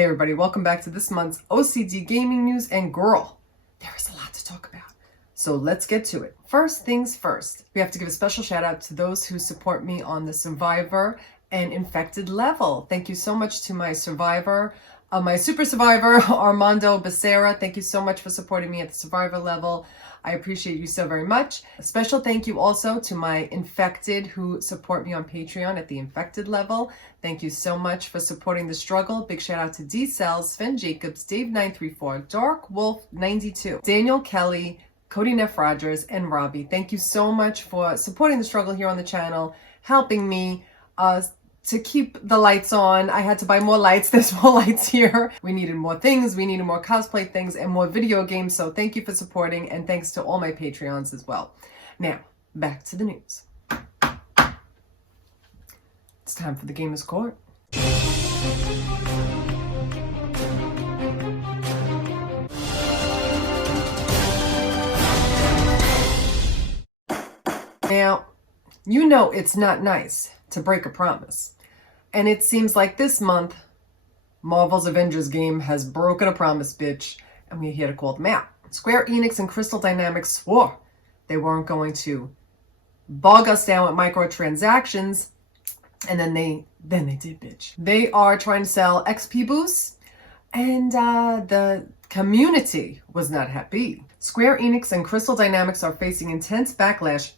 Hey everybody, welcome back to this month's O.C.D gaming news, and girl, there is a lot to talk about. So let's get to it. First things first, we have to give a special shout out to those who support me on the Survivor and Infected level. Thank you so much to my Survivor, my Super Survivor, Armando Becerra. Thank you so much for supporting me at the Survivor level. I appreciate you so very much. A special thank you also to my Infected who support me on Patreon at the Infected level. Thank you so much for supporting the struggle. Big shout out to D Cells, Sven Jacobs, Dave934, Dark Wolf 92, Daniel Kelly, Cody Neff Rogers, and Robbie. Thank you so much for supporting the struggle here on the channel, helping me to keep the lights on. I had to buy more lights. There's more lights here. We needed more things. We needed more cosplay things and more video games. So thank you for supporting, and thanks to all my Patreons as well. Now, back to the news. It's time for the Gamers Court. Now, you know it's not nice to break a promise. And it seems like this month, Marvel's Avengers game has broken a promise, bitch, and we're here to call them out. Square Enix and Crystal Dynamics swore they weren't going to bog us down with microtransactions, and then they did, bitch. They are trying to sell XP boosts, and the community was not happy. Square Enix and Crystal Dynamics are facing intense backlash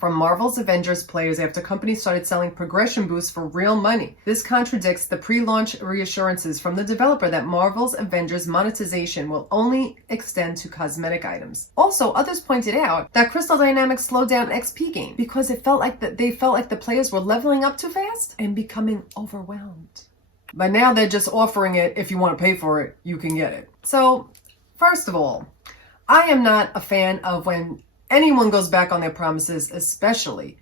from Marvel's Avengers players after companies started selling progression boosts for real money. This contradicts the pre-launch reassurances from the developer that Marvel's Avengers monetization will only extend to cosmetic items. Also, others pointed out that Crystal Dynamics slowed down XP game because they felt like the players were leveling up too fast and becoming overwhelmed. But now they're just offering it. If you want to pay for it, you can get it. So, first of all, I am not a fan of when anyone goes back on their promises, especially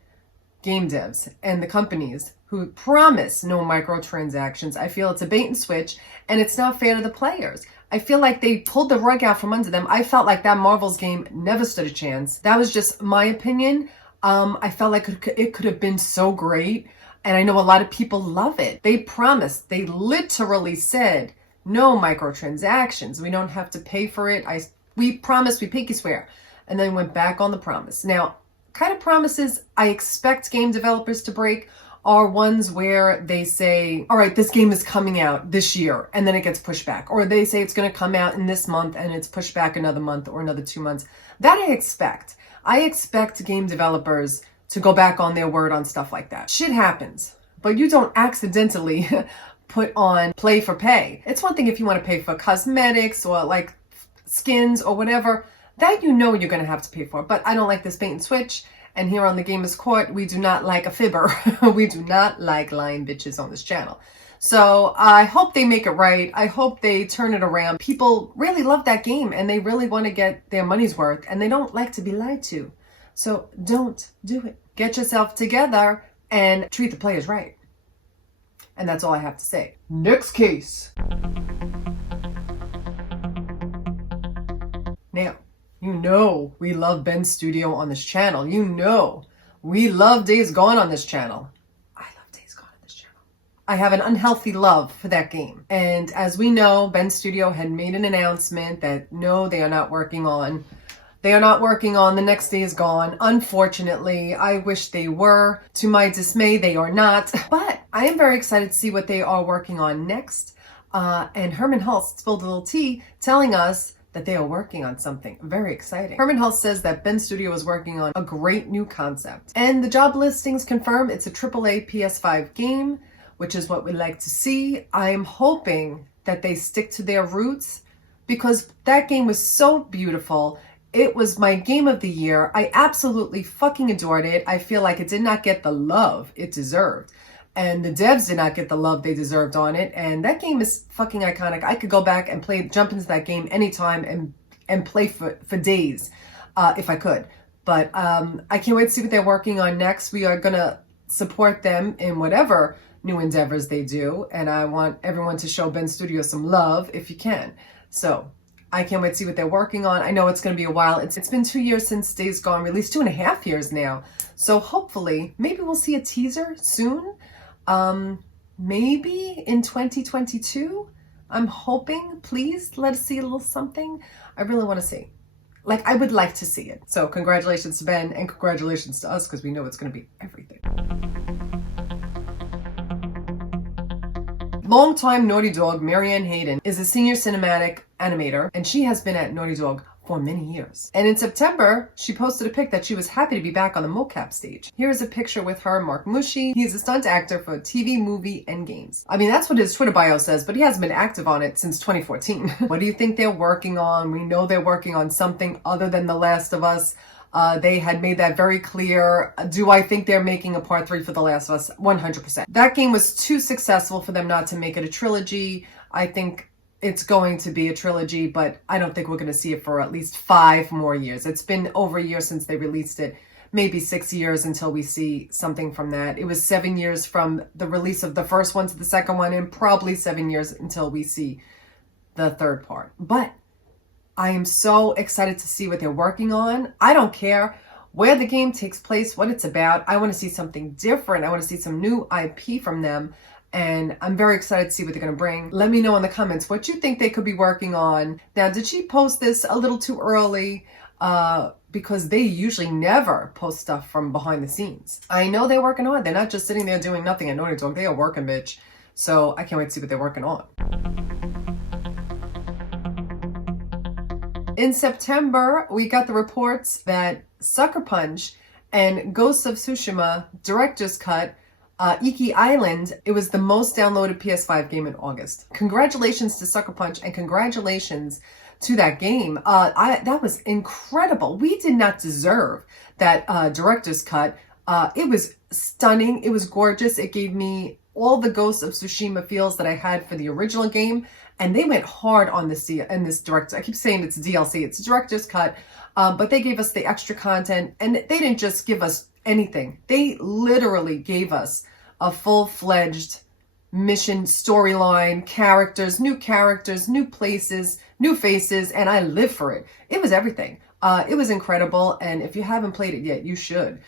game devs and the companies who promise no microtransactions. I feel it's a bait and switch, and it's not fair to the players. I feel like they pulled the rug out from under them. I felt like that Marvel's game never stood a chance. That was just my opinion. I felt like it could have been so great, and I know a lot of people love it. They promised, they literally said, no microtransactions. We don't have to pay for it. We promise, we pinky swear. And then went back on the promise. Now, kind of promises I expect game developers to break are ones where they say, all right, this game is coming out this year, and then it gets pushed back. Or they say it's going to come out in this month, and it's pushed back another month or another 2 months. That I expect. I expect game developers to go back on their word on stuff like that. Shit happens. But you don't accidentally put on play for pay. It's one thing if you want to pay for cosmetics or like skins or whatever. That you know you're going to have to pay for. But I don't like this bait and switch. And here on the Gamers Court, we do not like a fibber. We do not like lying bitches on this channel. So I hope they make it right. I hope they turn it around. People really love that game, and they really want to get their money's worth, and they don't like to be lied to. So don't do it. Get yourself together and treat the players right. And that's all I have to say. Next case. Now, you know we love Ben's Studio on this channel. You know we love Days Gone on this channel. I love Days Gone on this channel. I have an unhealthy love for that game. And as we know, Ben's Studio had made an announcement that no, they are not working on The Next Days Gone. Unfortunately, I wish they were. To my dismay, they are not. But I am very excited to see what they are working on next. And Herman Hulst spilled a little tea telling us that they are working on something very exciting. Herman Hulst says that Ben Studio is working on a great new concept. And the job listings confirm it's a AAA PS5 game, which is what we like to see. I'm hoping that they stick to their roots because that game was so beautiful. It was my game of the year. I absolutely fucking adored it. I feel like it did not get the love it deserved. And the devs did not get the love they deserved on it. And that game is fucking iconic. I could go back and jump into that game anytime and play for days if I could. But I can't wait to see what they're working on next. We are going to support them in whatever new endeavors they do. And I want everyone to show Ben Studio some love if you can. So I can't wait to see what they're working on. I know it's going to be a while. It's been 2 years since Days Gone released, 2.5 years now. So hopefully, maybe we'll see a teaser soon. Maybe in 2022. I'm hoping, please let us see a little something. I really want to see. Like, I would like to see it. So congratulations to Ben and congratulations to us, because we know it's going to be everything. Longtime Naughty Dog Marianne Hayden is a senior cinematic animator, and she has been at Naughty Dog for many years. And in September, she posted a pic that she was happy to be back on the mocap stage. Here is a picture with her, Mark Mushi. He's a stunt actor for TV, movie, and games. I mean, that's what his Twitter bio says, but he hasn't been active on it since 2014. What do you think they're working on? We know they're working on something other than The Last of Us. They had made that very clear. Do I think they're making a part 3 for The Last of Us? 100%. That game was too successful for them not to make it a trilogy. I think it's going to be a trilogy, but I don't think we're going to see it for at least 5 more years. It's been over a year since they released it. Maybe 6 years until we see something from that. It was 7 years from the release of the first one to the second one, and probably 7 years until we see the third part. But I am so excited to see what they're working on. I don't care where the game takes place, what it's about. I want to see something different. I want to see some new IP from them. And I'm very excited to see what they're going to bring. Let me know in the comments what you think they could be working on. Now, did she post this a little too early? Because they usually never post stuff from behind the scenes. I know they're working on it. They're not just sitting there doing nothing at Naughty Dog. They are working, bitch. So I can't wait to see what they're working on. In September, we got the reports that Sucker Punch and Ghost of Tsushima Director's Cut Iki Island, it was the most downloaded PS5 game in August. Congratulations to Sucker Punch and congratulations to that game. That was incredible. We did not deserve that director's cut. It was stunning. It was gorgeous. It gave me all the Ghost of Tsushima feels that I had for the original game. And they went hard on this director. I keep saying it's a DLC. It's a director's cut. But they gave us the extra content, and they didn't just give us anything. They literally gave us a full-fledged mission, storyline, characters, new places, new faces, and I live for it. It was everything. It was incredible, and if you haven't played it yet, you should.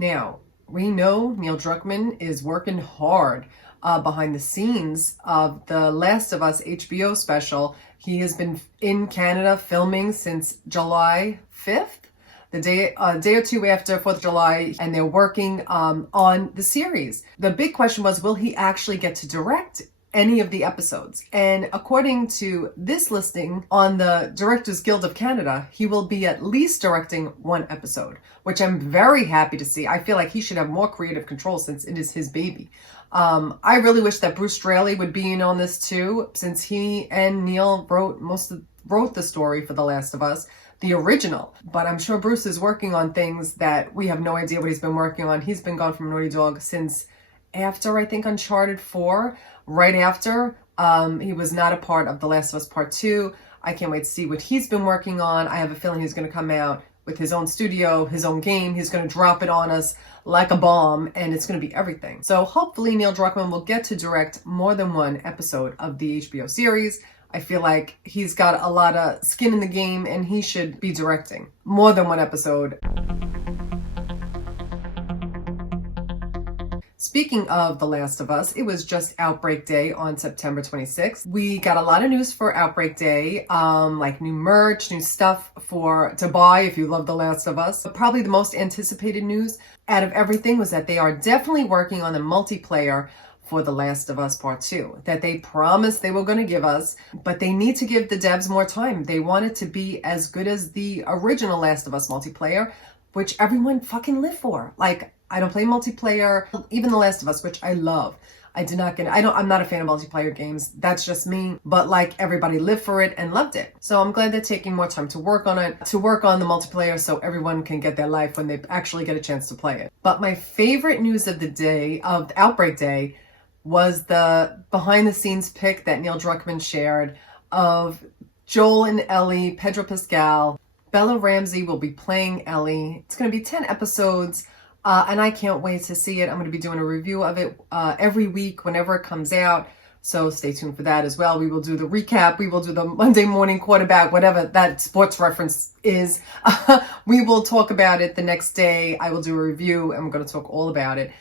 Now, we know Neil Druckmann is working hard behind the scenes of the Last of Us HBO special. He has been in Canada filming since July 5th, the day or two after 4th of July, and they're working on the series. The big question was, will he actually get to direct any of the episodes? And according to this listing on the Directors Guild of Canada, he will be at least directing 1 episode, which I'm very happy to see. I feel like he should have more creative control since it is his baby. I really wish that Bruce Straley would be in on this too, since he and Neil wrote the story for The Last of Us, the original. But I'm sure Bruce is working on things that we have no idea what he's been working on. He's been gone from Naughty Dog since after, I think, Uncharted 4. Right after, he was not a part of The Last of Us Part 2. I can't wait to see what he's been working on. I have a feeling he's going to come out with his own studio, his own game. He's going to drop it on us like a bomb, and it's going to be everything. So hopefully Neil Druckmann will get to direct more than 1 episode of the HBO series. I feel like he's got a lot of skin in the game, and he should be directing more than 1 episode. Speaking of The Last of Us, it was just Outbreak Day on September 26th. We got a lot of news for Outbreak Day, like new merch, new stuff to buy if you love The Last of Us. But probably the most anticipated news out of everything was that they are definitely working on the multiplayer for The Last of Us Part 2 that they promised they were going to give us, but they need to give the devs more time. They want it to be as good as the original Last of Us multiplayer, which everyone fucking lived for. Like, I don't play multiplayer, even The Last of Us, which I love. I'm not a fan of multiplayer games. That's just me. But like, everybody lived for it and loved it. So I'm glad they're taking more time to work on it, to work on the multiplayer so everyone can get their life when they actually get a chance to play it. But my favorite news of the day, of Outbreak Day, was the behind the scenes pic that Neil Druckmann shared of Joel and Ellie, Pedro Pascal. Bella Ramsey will be playing Ellie. It's going to be 10 episodes. And I can't wait to see it. I'm going to be doing a review of it every week whenever it comes out. So stay tuned for that as well. We will do the recap. We will do the Monday morning quarterback, whatever that sports reference is. We will talk about it the next day. I will do a review and we're going to talk all about it.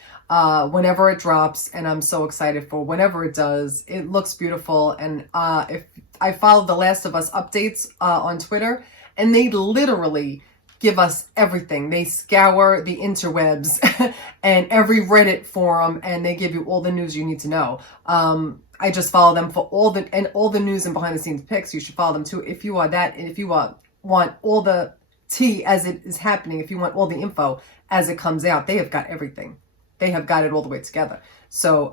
whenever it drops, and I'm so excited for whenever it does. It looks beautiful, and if I follow the Last of Us updates on Twitter, and they literally give us everything. They scour the interwebs and every Reddit forum, and they give you all the news you need to know. I just follow them for all the news and behind the scenes pics. You should follow them too if you are that, and if you want all the tea as it is happening, if you want all the info as it comes out, they have got everything. They have got it all the way together. So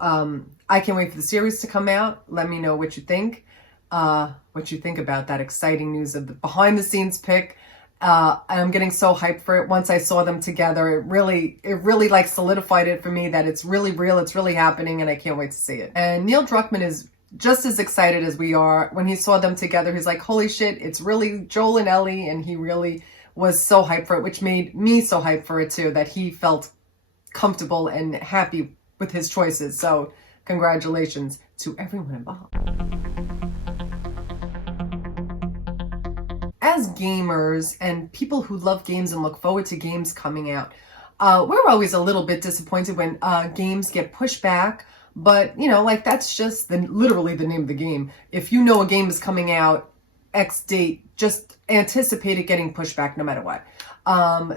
I can't wait for the series to come out. Let me know what you think. What you think about that exciting news of the behind the scenes pic. I'm getting so hyped for it. Once I saw them together, it really like solidified it for me that it's really real, it's really happening, and I can't wait to see it. And Neil Druckmann is just as excited as we are. When he saw them together, he's like, holy shit, it's really Joel and Ellie, and he really was so hyped for it, which made me so hyped for it too, that he felt comfortable and happy with his choices. So congratulations to everyone involved. As gamers and people who love games and look forward to games coming out, we're always a little bit disappointed when games get pushed back. But, you know, like that's just literally the name of the game. If you know a game is coming out X date, just anticipate it getting pushed back no matter what.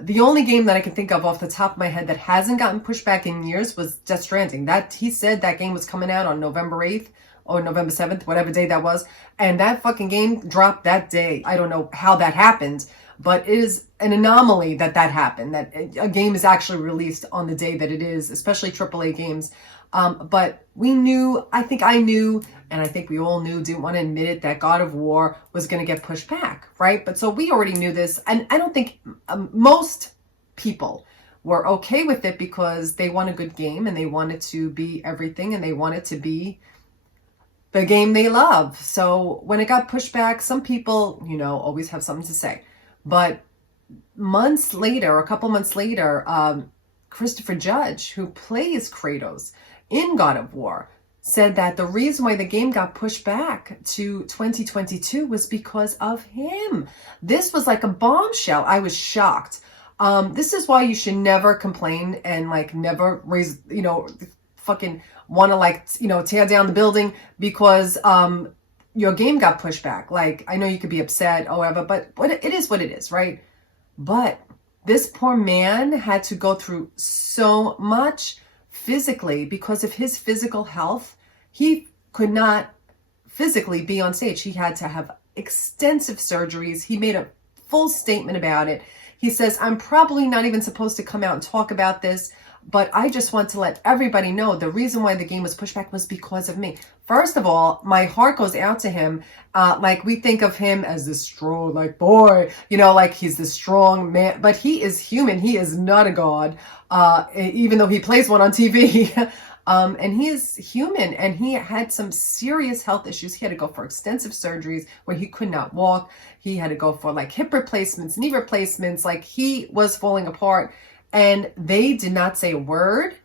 The only game that I can think of off the top of my head that hasn't gotten pushed back in years was Death Stranding. That he said that game was coming out on November 8th or November 7th, whatever day that was. And that fucking game dropped that day. I don't know how that happened, but it is an anomaly that happened, that a game is actually released on the day that it is, especially AAA games. But we knew, I think I knew, and I think we all knew, didn't want to admit it, that God of War was going to get pushed back, right? But so we already knew this, and I don't think most people were okay with it because they want a good game and they want it to be everything and they want it to be the game they love. So when it got pushed back, some people, you know, always have something to say. But months later, a couple months later, Christopher Judge, who plays Kratos in God of War, said that the reason why the game got pushed back to 2022 was because of him. This was like a bombshell. I was shocked. This is why you should never complain and like never raise, you know, fucking want to like, you know, tear down the building because your game got pushed back. Like, I know you could be upset or whatever, but it is what it is, right? But this poor man had to go through so much physically because of his physical health. He could not physically be on stage. He had to have extensive surgeries. He made a full statement about it. He says, I'm probably not even supposed to come out and talk about this, but I just want to let everybody know the reason why the game was pushed back was because of me. First of all, my heart goes out to him. Like we think of him as this strong, like boy, you know, like he's this strong man, but he is human. He is not a god, even though he plays one on TV. And he is human, and he had some serious health issues. He had to go for extensive surgeries where he could not walk. He had to go for like hip replacements, knee replacements. Like he was falling apart. And they did not say a word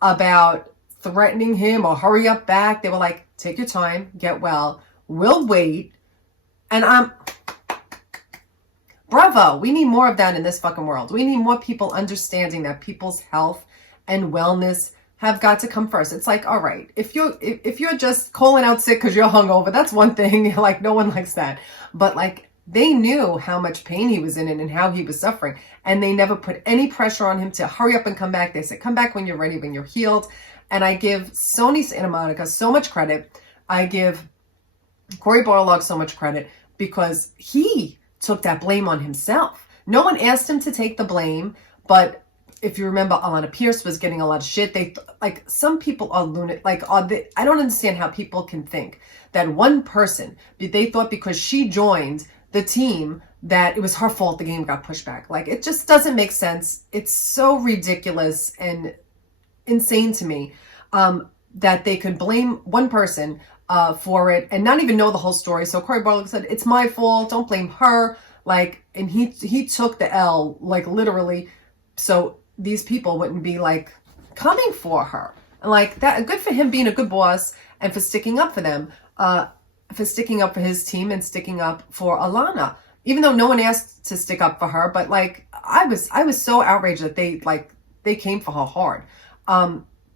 about threatening him or hurry up back. They were like, take your time, get well, we'll wait. And bravo. We need more of that in this fucking world. We need more people understanding that people's health and wellness have got to come first. It's like, all right, if you're just calling out sick because you're hungover, that's one thing. Like no one likes that. But like, they knew how much pain he was in and how he was suffering. And they never put any pressure on him to hurry up and come back. They said, come back when you're ready, when you're healed. And I give Sony Santa Monica so much credit. I give Cory Barlog so much credit because he took that blame on himself. No one asked him to take the blame. But if you remember, Alana Pierce was getting a lot of shit. They like some people are lunatic. Like I don't understand how people can think that one person, they thought because she joined the team that it was her fault the game got pushed back. Like it just doesn't make sense. It's so ridiculous and insane to me that they could blame one person for it and not even know the whole story. So Cory Barlog said, it's my fault, don't blame her. Like, and he took the L, like literally, so these people wouldn't be like coming for her. And like that, good for him being a good boss and for sticking up for them. For sticking up for his team and sticking up for Alana, even though no one asked to stick up for her. But like, I was so outraged that they came for her hard.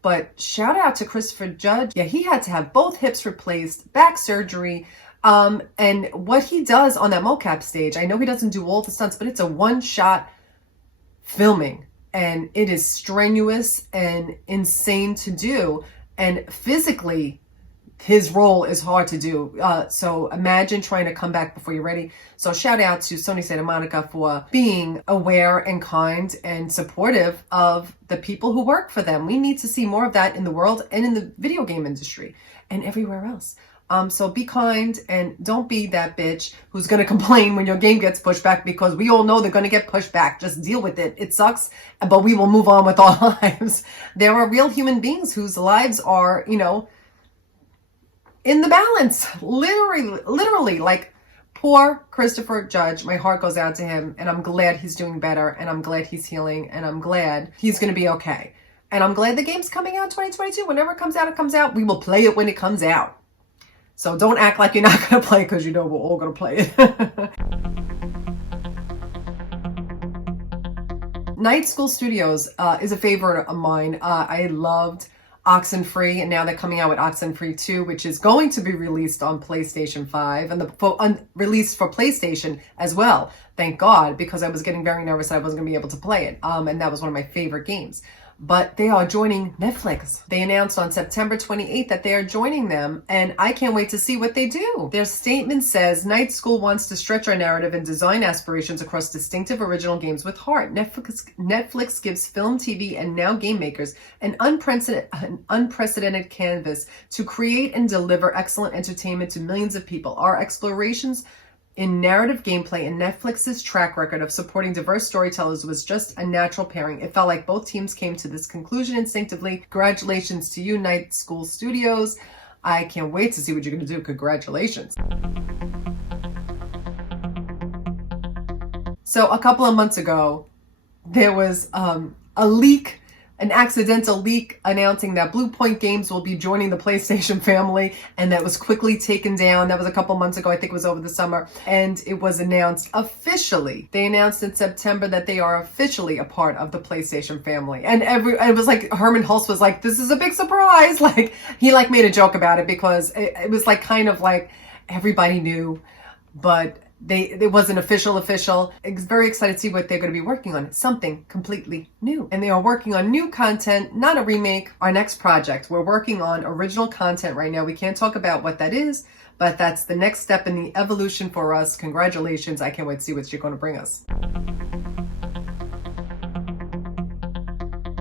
But shout out to Christopher Judge. Yeah, he had to have both hips replaced, back surgery. And what he does on that mocap stage, I know he doesn't do all the stunts, but it's a one-shot filming. And it is strenuous and insane to do. And physically, his role is hard to do. So imagine trying to come back before you're ready. So shout out to Sony Santa Monica for being aware and kind and supportive of the people who work for them. We need to see more of that in the world and in the video game industry and everywhere else. So be kind and don't be that bitch who's going to complain when your game gets pushed back, because we all know they're going to get pushed back. Just deal with it. It sucks, but we will move on with our lives. There are real human beings whose lives are, you know, in the balance. Literally, like poor Christopher Judge. My heart goes out to him, and I'm glad he's doing better, and I'm glad he's healing, and I'm glad he's going to be okay. And I'm glad the game's coming out 2022. Whenever it comes out, it comes out. We will play it when it comes out. So don't act like you're not going to play, because you know we're all going to play it. Night School Studios is a favorite of mine. I loved Oxenfree, and now they're coming out with Oxenfree 2, which is going to be released on PlayStation 5 and released for PlayStation as well. Thank God, because I was getting very nervous that I wasn't going to be able to play it. And that was one of my favorite games. But they are joining Netflix. They announced on September 28th that they are joining them, and I can't wait to see what they do. Their statement says, Night School wants to stretch our narrative and design aspirations across distinctive original games with heart. Netflix gives film, TV, and now game makers an unprecedented canvas to create and deliver excellent entertainment to millions of people. Our explorations in narrative gameplay and Netflix's track record of supporting diverse storytellers was just a natural pairing. It felt like both teams came to this conclusion instinctively. Congratulations to you, Night School Studios. I can't wait to see what you're going to do. Congratulations. So a couple of months ago, there was a leak, an accidental leak announcing that Blue Point Games will be joining the PlayStation family, and that was quickly taken down. That was a couple months ago. I think it was over the summer, and it was announced officially. They announced in September that they are officially a part of the PlayStation family, and it was like Herman Hulst was like, "This is a big surprise!" Like he like made a joke about it, because it was like kind of like everybody knew, but it wasn't official. Very excited to see what they're going to be working on. Something completely new. And they are working on new content, not a remake. Our next project, we're working on original content right now. We can't talk about what that is, but that's the next step in the evolution for us. Congratulations. I can't wait to see what you're going to bring us.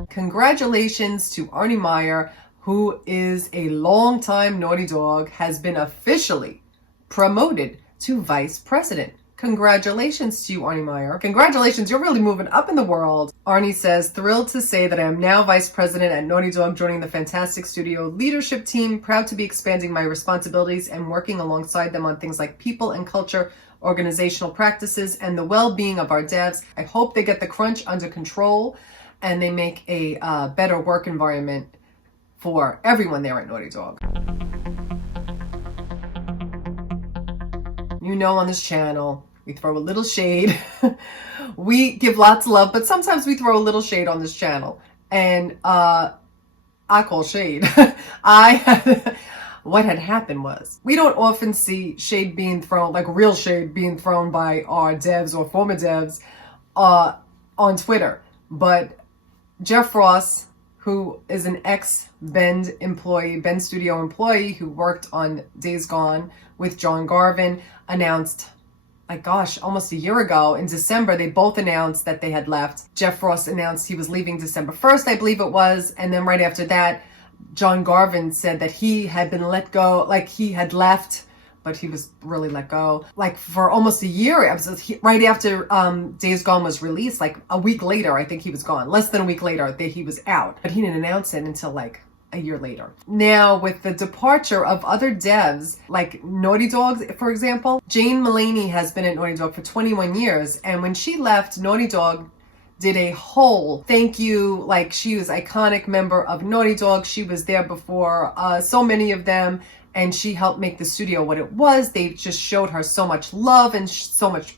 Congratulations to Arnie Meyer, who is a longtime Naughty Dog, has been officially promoted to Vice President. Congratulations to you, Arnie Meyer. Congratulations, you're really moving up in the world. Arnie says, thrilled to say that I am now Vice President at Naughty Dog, joining the fantastic studio leadership team. Proud to be expanding my responsibilities and working alongside them on things like people and culture, organizational practices, and the well-being of our devs. I hope they get the crunch under control and they make a better work environment for everyone there at Naughty Dog. You know, on this channel, we throw a little shade. We give lots of love, but sometimes we throw a little shade on this channel. And I call shade. What had happened was, we don't often see shade being thrown, like real shade being thrown by our devs or former devs on Twitter. But Jeff Ross, who is an ex-Bend employee, Bend Studio employee, who worked on Days Gone with John Garvin, announced, almost a year ago, in December, they both announced that they had left. Jeff Ross announced he was leaving December 1st, I believe it was, and then right after that, John Garvin said that he had been let go, like he had left, but he was really let go. Like for almost a year, right after Days Gone was released, like a week later, I think he was gone. Less than a week later, he was out. But he didn't announce it until like a year later. Now, with the departure of other devs, like Naughty Dog, for example, Jane Mulaney has been at Naughty Dog for 21 years. And when she left, Naughty Dog did a whole thank you, like she was iconic member of Naughty Dog. She was there before so many of them, and she helped make the studio what it was. They just showed her so much love and so much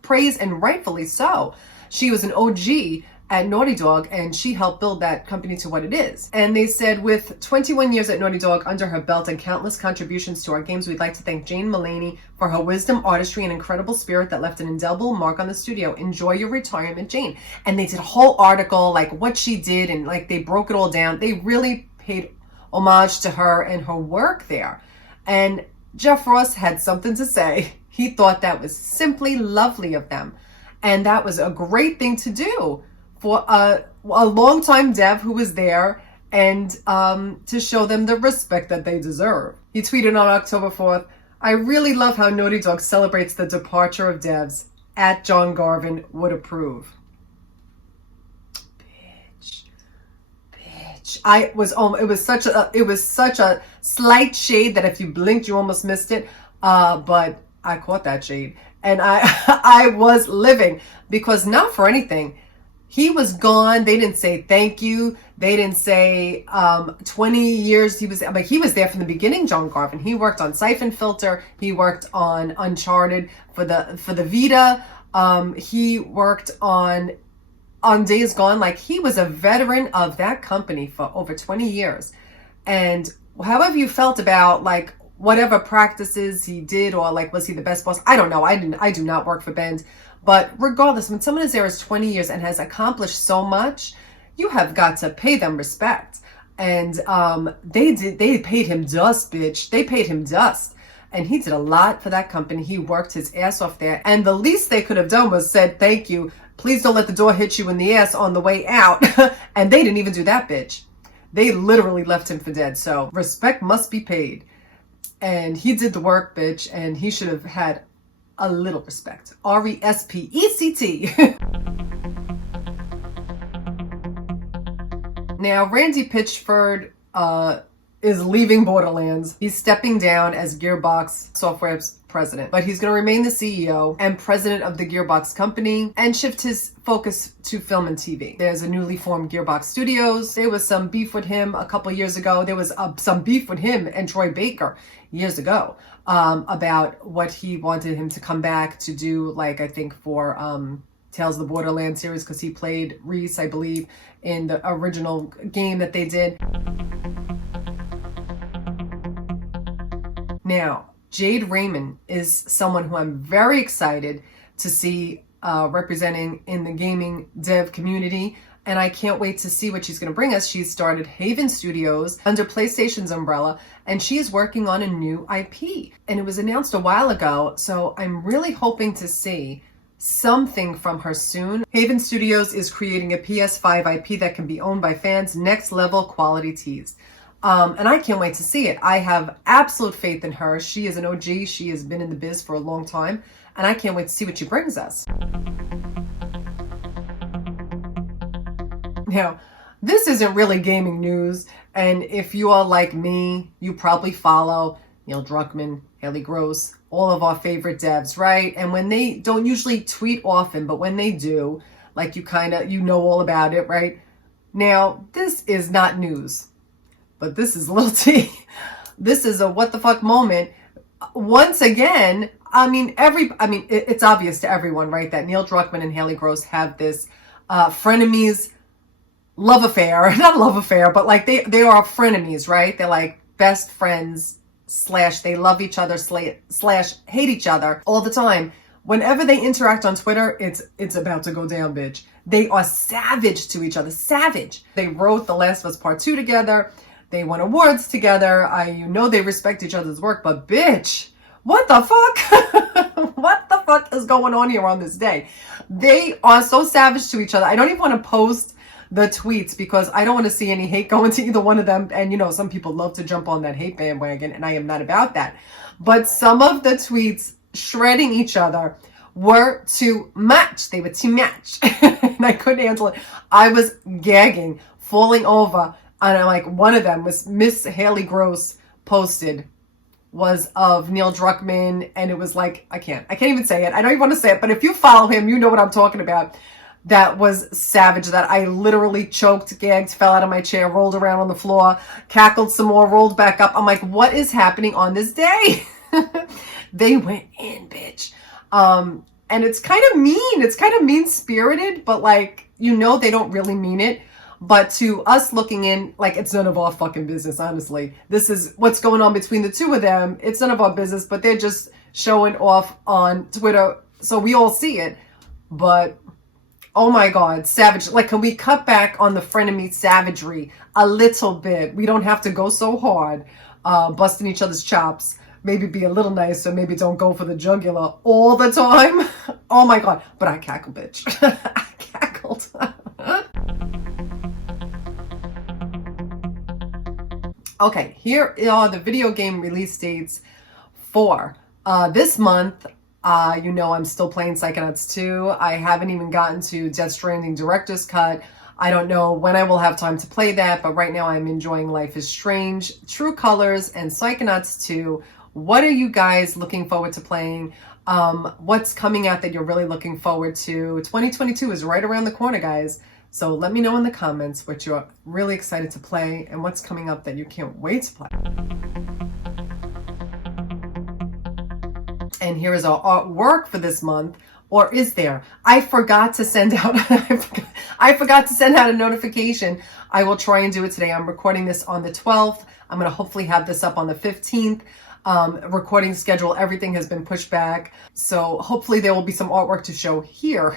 praise, and rightfully so. She was an OG, at Naughty Dog, and she helped build that company to what it is. And they said, with 21 years at Naughty Dog under her belt and countless contributions to our games, we'd like to thank Jane Mulaney for her wisdom, artistry, and incredible spirit that left an indelible mark on the studio. Enjoy your retirement, Jane. And they did a whole article, like what she did, and like they broke it all down. They really paid homage to her and her work there. And Jeff Ross had something to say. He thought that was simply lovely of them. And that was a great thing to do for a longtime dev who was there, and to show them the respect that they deserve. He tweeted on October 4th, I really love how Naughty Dog celebrates the departure of devs. At John Garvin would approve. Bitch. It was such a slight shade that if you blinked, you almost missed it. But I caught that shade, and I was living, because not for anything, he was gone. They didn't say thank you. They didn't say 20 years. He was there from the beginning, John Garvin. He worked on Siphon Filter. He worked on Uncharted for the Vita. He worked on Days Gone. Like, he was a veteran of that company for over 20 years. And however you felt about like whatever practices he did, or like, was he the best boss? I don't know. I do not work for Bend. But regardless, when someone is there as 20 years and has accomplished so much, you have got to pay them respect. And they paid him dust, bitch. They paid him dust. And he did a lot for that company. He worked his ass off there. And the least they could have done was said, thank you. Please don't let the door hit you in the ass on the way out. And they didn't even do that, bitch. They literally left him for dead. So respect must be paid. And he did the work, bitch. And he should have had a little respect. R-E-S-P-E-C-T. Now, Randy Pitchford is leaving Borderlands. He's stepping down as Gearbox Software's president, but he's going to remain the CEO and president of the Gearbox company and shift his focus to film and TV. There's a newly formed Gearbox Studios. There was some beef with him a couple years ago. There was some beef with him and Troy Baker years ago about what he wanted him to come back to do, like I think for Tales of the Borderlands series, because he played Reese, I believe, in the original game that they did. Now, Jade Raymond is someone who I'm very excited to see representing in the gaming dev community, and I can't wait to see what she's going to bring us. She's started Haven Studios under PlayStation's umbrella, and she is working on a new IP. And it was announced a while ago, so I'm really hoping to see something from her soon. Haven Studios is creating a PS5 IP that can be owned by fans, next level quality teased. And I can't wait to see it. I have absolute faith in her. She is an OG. She has been in the biz for a long time, and I can't wait to see what she brings us. Now, this isn't really gaming news, and if you are like me, you probably follow Neil Druckmann, Haley Gross, all of our favorite devs, right? And when they don't usually tweet often, but when they do, like you know all about it, right? Now, this is not news, but this is little T. This is a what the fuck moment. Once again, it's obvious to everyone, right, that Neil Druckmann and Haley Gross have this frenemies love affair. Not love affair, but like they are frenemies, right? They're like best friends / they love each other / hate each other all the time. Whenever they interact on Twitter, it's about to go down, bitch. They are savage to each other. Savage. They wrote The Last of Us Part 2 together. They won awards together. They respect each other's work, but bitch, what the fuck? What the fuck is going on here on this day? They are so savage to each other. I don't even want to post the tweets because I don't want to see any hate going to either one of them. And some people love to jump on that hate bandwagon, and I am not about that. But some of the tweets shredding each other were too much. They were too much. And I couldn't handle it. I was gagging, falling over. And I'm like, one of them was Miss Haley Gross posted was of Neil Druckmann. And it was like, I can't even say it. I don't even want to say it. But if you follow him, you know what I'm talking about. That was savage, that I literally choked, gagged, fell out of my chair, rolled around on the floor, cackled some more, rolled back up. I'm like, what is happening on this day? They went in, bitch. And it's kind of mean. It's kind of mean-spirited, but like, you know they don't really mean it. But to us looking in, like, it's none of our fucking business, honestly. This is what's going on between the two of them. It's none of our business, but they're just showing off on Twitter, so we all see it. But, oh my God, savage. Like, can we cut back on the frenemy savagery a little bit? We don't have to go so hard, busting each other's chops. Maybe be a little nicer. Maybe don't go for the jugular all the time. Oh my God. But I cackled, bitch. I cackled. Okay, here are the video game release dates for this month. You know I'm still playing Psychonauts 2. I haven't even gotten to Death Stranding Director's Cut. I don't know when I will have time to play that, but right now I'm enjoying Life is Strange, True Colors, and Psychonauts 2. What are you guys looking forward to playing? What's coming out that you're really looking forward to? 2022 is right around the corner, guys. So let me know in the comments what you're really excited to play and what's coming up that you can't wait to play. And here is our artwork for this month. Or is there? I forgot to send out I forgot to send out a notification. I will try and do it today. I'm recording this on the 12th. I'm going to hopefully have this up on the 15th. Recording schedule, everything has been pushed back. So hopefully there will be some artwork to show here.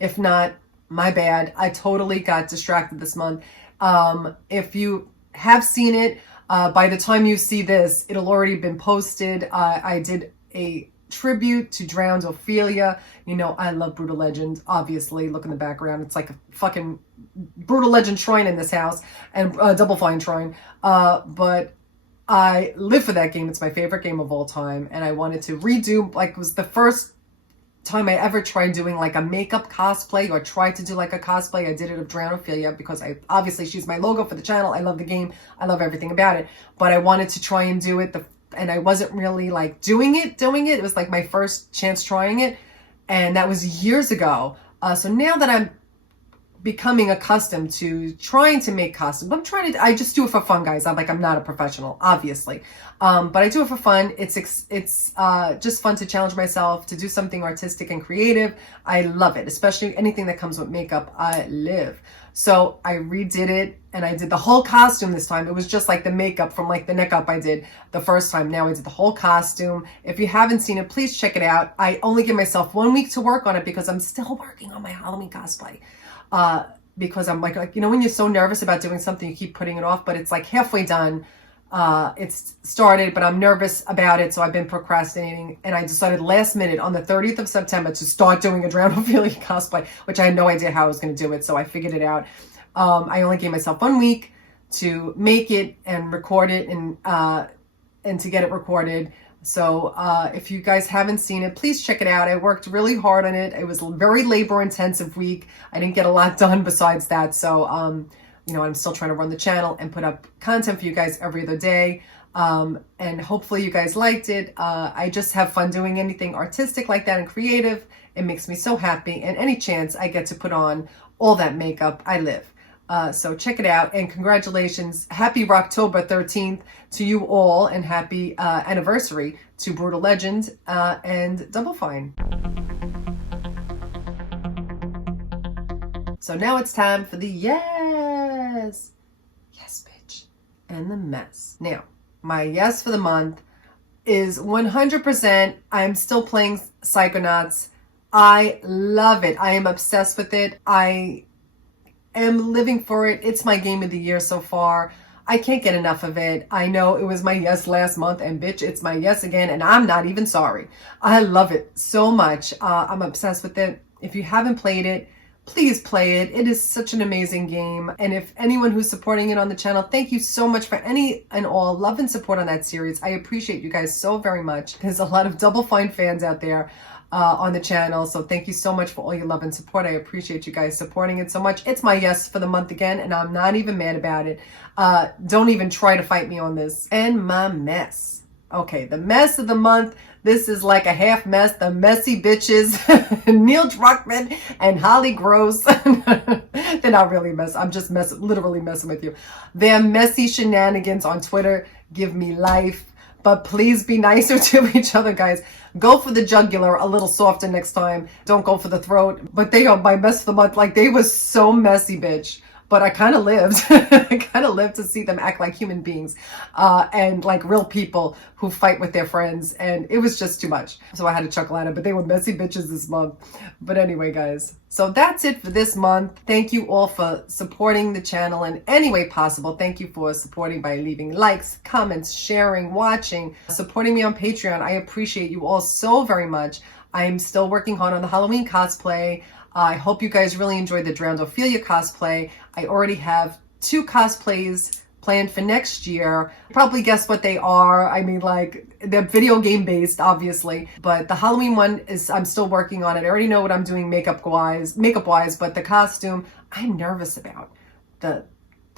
If not, my bad. I totally got distracted this month. If you have seen it, by the time you see this, it'll already been posted. I did a tribute to drowned Ophelia. You know, I love Brutal Legend, obviously. Look in the background. It's like a fucking Brutal Legend shrine in this house, and Double Fine shrine. But I live for that game. It's my favorite game of all time, and I wanted to redo, like, it was the first time I ever tried doing like a makeup cosplay, or tried to do like a cosplay. I did it of Drown Ophelia because obviously she's my logo for the channel. I love the game. I love everything about it. But I wanted to try and do it, and I wasn't really like doing it. It was like my first chance trying it. And that was years ago. So now that I'm becoming accustomed to trying to make costumes, I just do it for fun, guys. I'm not a professional, obviously. But I do it for fun. It's just fun to challenge myself, to do something artistic and creative. I love it, especially anything that comes with makeup. I live. So I redid it, and I did the whole costume this time. It was just like the makeup from like the neck up I did the first time. Now I did the whole costume. If you haven't seen it, please check it out. I only give myself 1 week to work on it because I'm still working on my Halloween cosplay. Because I'm like, you know, when you're so nervous about doing something, you keep putting it off, but it's like halfway done. It's started, but I'm nervous about it, so I've been procrastinating, and I decided last minute on the 30th of September to start doing a Drown Ophelia cosplay, which I had no idea how I was going to do it, so I figured it out. I only gave myself 1 week to make it and record it, and to get it recorded. So if you guys haven't seen it, please check it out. I worked really hard on it. It was a very labor-intensive week. I didn't get a lot done besides that, so you know, I'm still trying to run the channel and put up content for you guys every other day. And hopefully you guys liked it. I just have fun doing anything artistic like that and creative. It makes me so happy. And any chance I get to put on all that makeup, I live. So check it out. And congratulations. Happy Rocktober 13th to you all. And happy anniversary to Brutal Legend and Double Fine. So now it's time for the yes, bitch, and the mess. Now, my yes for the month is 100%. I'm still playing Psychonauts. I love it. I am obsessed with it. I am living for it. It's my game of the year so far. I can't get enough of it. I know it was my yes last month, and bitch, it's my yes again, and I'm not even sorry. I love it so much. I'm obsessed with it. If you haven't played it, please play it. It is such an amazing game. And if anyone who's supporting it on the channel, thank you so much for any and all love and support on that series. I appreciate you guys so very much. There's a lot of Double Fine fans out there on the channel. So thank you so much for all your love and support. I appreciate you guys supporting it so much. It's my yes for the month again, and I'm not even mad about it. Don't even try to fight me on this. And my mess. Okay, the mess of the month. This is like a half mess. The messy bitches, Neil Druckmann and Holly Gross. The Not really I'm just literally messing with you. Their messy shenanigans on Twitter give me life. But please be nicer to each other, guys. Go for the jugular a little softer next time. Don't go for the throat. But they are my mess of the month. Like, they was so messy, bitch. But I kind of lived. I kind of lived to see them act like human beings and like real people who fight with their friends. And it was just too much. So I had to chuckle at it. But they were messy bitches this month. But anyway, guys. So that's it for this month. Thank you all for supporting the channel in any way possible. Thank you for supporting by leaving likes, comments, sharing, watching, supporting me on Patreon. I appreciate you all so very much. I'm still working hard on the Halloween cosplay. I hope you guys really enjoyed the Drowned Ophelia cosplay. I already have 2 cosplays planned for next year. Probably guess what they are. I mean, like, they're video game based, obviously. But the Halloween one I'm still working on it. I already know what I'm doing makeup wise, but the costume, I'm nervous about. The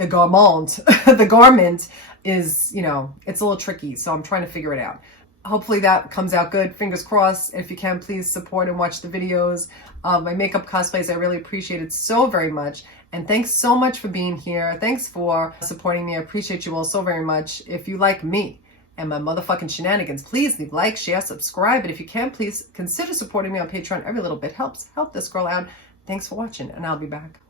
garment, the garment is, it's a little tricky. So I'm trying to figure it out. Hopefully that comes out good. Fingers crossed. If you can, please support and watch the videos of my makeup cosplays. I really appreciate it so very much. And thanks so much for being here. Thanks for supporting me. I appreciate you all so very much. If you like me and my motherfucking shenanigans, please leave like, share, subscribe. And if you can, please consider supporting me on Patreon. Every little bit helps. Help this girl out. Thanks for watching, and I'll be back.